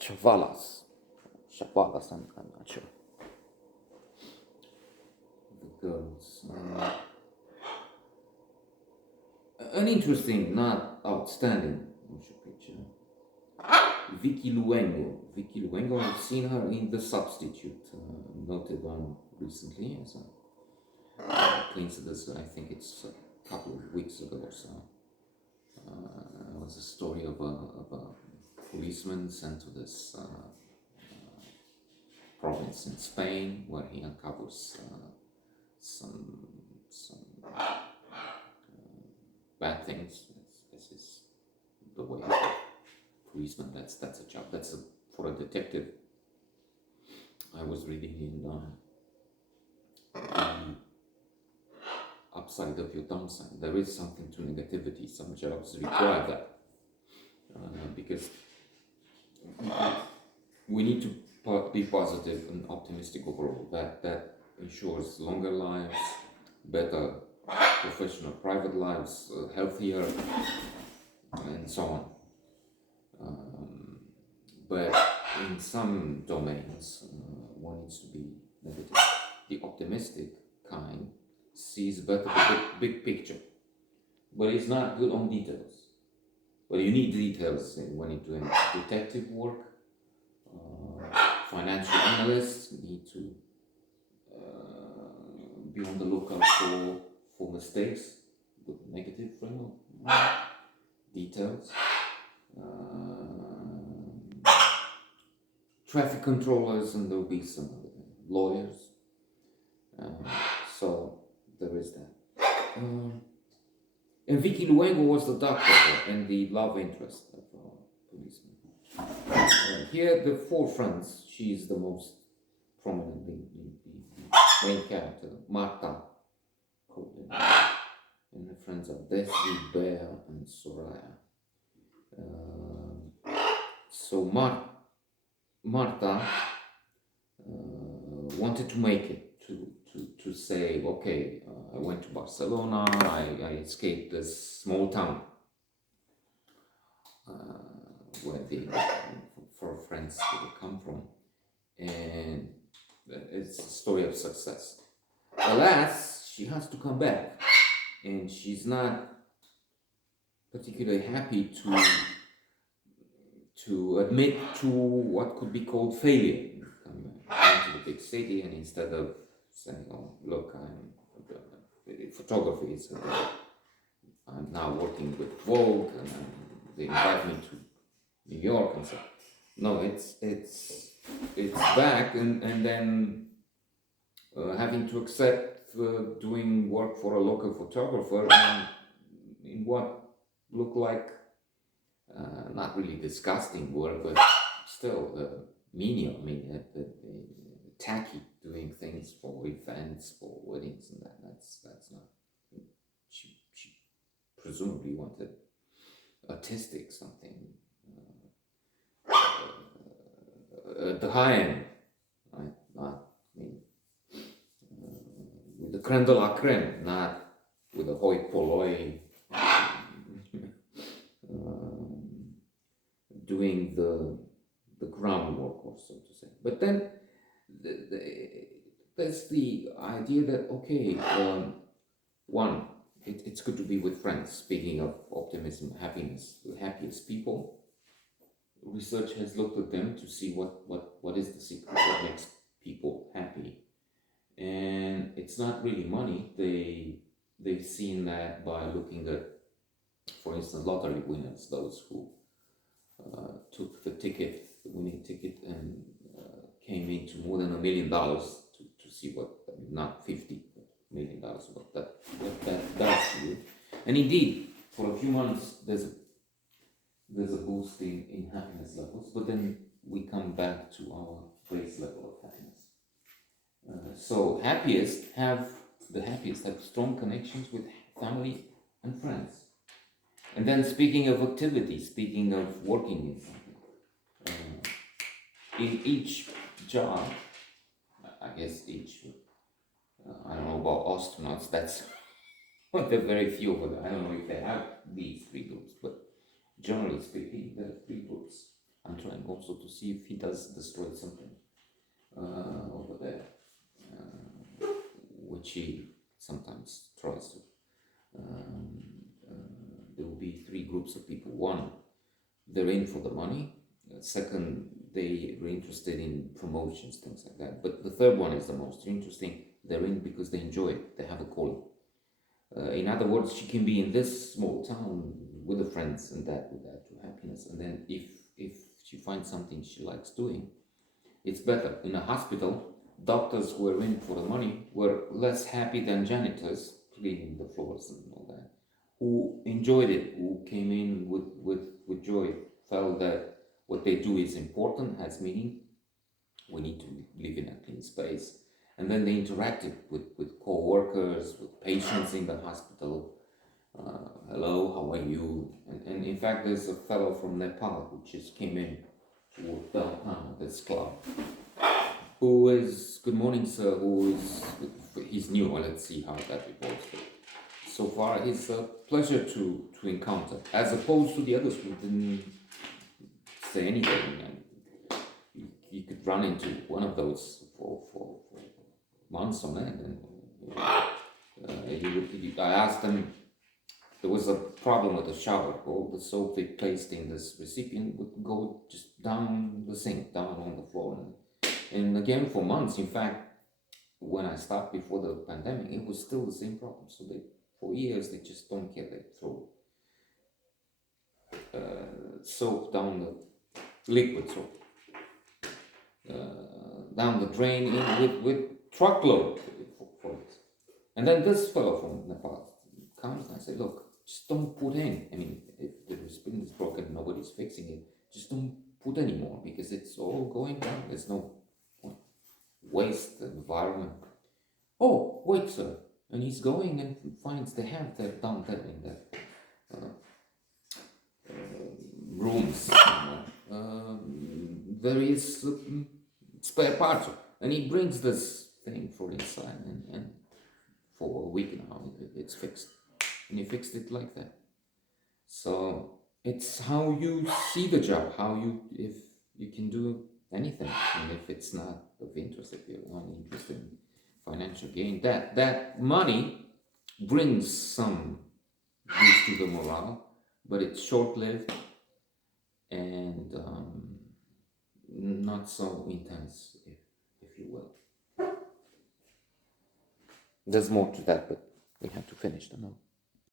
Chavalas. Chavalas, I'm not sure. The girls. An interesting, not outstanding motion picture. Vicky Luengo. Vicky Luengo, I've seen her in The Substitute, noted on recently as a coincidence. I think it's a couple of weeks ago or so. It was a story of a policeman sent to this province in Spain where he uncovers some bad things. This is the way of a policeman. That's a job. For a detective. I was reading in the upside of your downside. There is something to negativity. Some jobs require that because we need to be positive and optimistic overall. That ensures longer lives, better professional, private lives, healthier, and so on. But in some domains, one needs to be negative. The optimistic kind sees better the big picture, but it's not good on details. But you need details when you're doing detective work. Financial analysts need to be on the lookout for mistakes with negative framework details. Traffic controllers, and there'll be some lawyers. So there is that. And Vicky Luengo was the doctor and the love interest of policeman. Here, the four friends, she's the most prominent, the main character, Marta, and the friends are Desi, Bea, and Soraya. So Marta wanted to make it, to say, okay, I went to Barcelona, I escaped this small town where the four friends would come from, and it's a story of success. Alas, she has to come back, and she's not particularly happy to admit to what could be called failure. Come to the big city, and instead of saying, "Oh, look, photography is I'm now working with Vogue, and they invite me to New York," and so no, it's back, and then having to accept doing work for a local photographer in what looked like not really disgusting work, but still menial. I mean, tacky, doing things for events, for weddings, and that's not. She presumably wanted artistic something at the high end, right? Not, I mean, with the creme de la creme, not with the hoi polloi. Doing the groundwork, or so to say. But then there's the idea that, okay, one, it's good to be with friends. Speaking of optimism, happiness, the happiest people, research has looked at them to see what is the secret, what makes people happy. And it's not really money. They've seen that by looking at, for instance, lottery winners, those who took the winning ticket, and came into more than $1 million to see what, I mean, not $50 million, what that does to you. And indeed, for a few months, there's a boost in happiness levels, but then we come back to our base level of happiness. So the happiest have strong connections with family and friends. And then, speaking of activity, speaking of working in something, in each job, I guess I don't know about astronauts, that's one of the very few of them. I don't know if they have these three groups, but generally speaking, there are three groups. I'm trying also also to see if he does destroy something over there, which he sometimes tries to. Um, there will be three groups of people. One, they're in for the money. Second, they are interested in promotions, things like that. But the third one is the most interesting. They're in because they enjoy it. They have a calling. In other words, she can be in this small town with her friends and that would add to happiness. And then if she finds something she likes doing, it's better. In a hospital, doctors who were in for the money were less happy than janitors cleaning the floors and all that, who enjoyed it, who came in with joy, felt that what they do is important, has meaning. We need to live in a clean space. And then they interacted with co-workers, with patients in the hospital. Hello, how are you? And in fact, there's a fellow from Nepal who just came in to downtown, this club, who is, good morning, sir, who is, he's new, well, let's see how that evolves. But so far, it's a pleasure to encounter, as opposed to the others who didn't say anything. And you could run into one of those for months on end. And I asked them, there was a problem with the shower. All the soap they placed in this recipient would go just down the sink, down on the floor. And again, for months, in fact, when I started before the pandemic, it was still the same problem. So for years, they just don't care. They throw soap down the liquid soap down the drain with truckload for it. And then this fellow from Nepal comes and I say, look, just don't put in. I mean, if the recipient is broken, nobody's fixing it. Just don't put any more because it's all going down. There's no point. Waste the environment. Oh, wait, sir. And he's going and finds they have that down there in the rooms. There is spare parts. And he brings this thing for inside and for a week now it's fixed. And he fixed it like that. So it's how you see the job, if you can do anything, and if it's not of interest, if you're only interested in financial gain, that money brings some boost to the morale, but it's short-lived and not so intense, if you will. There's more to that, but we have to finish the note.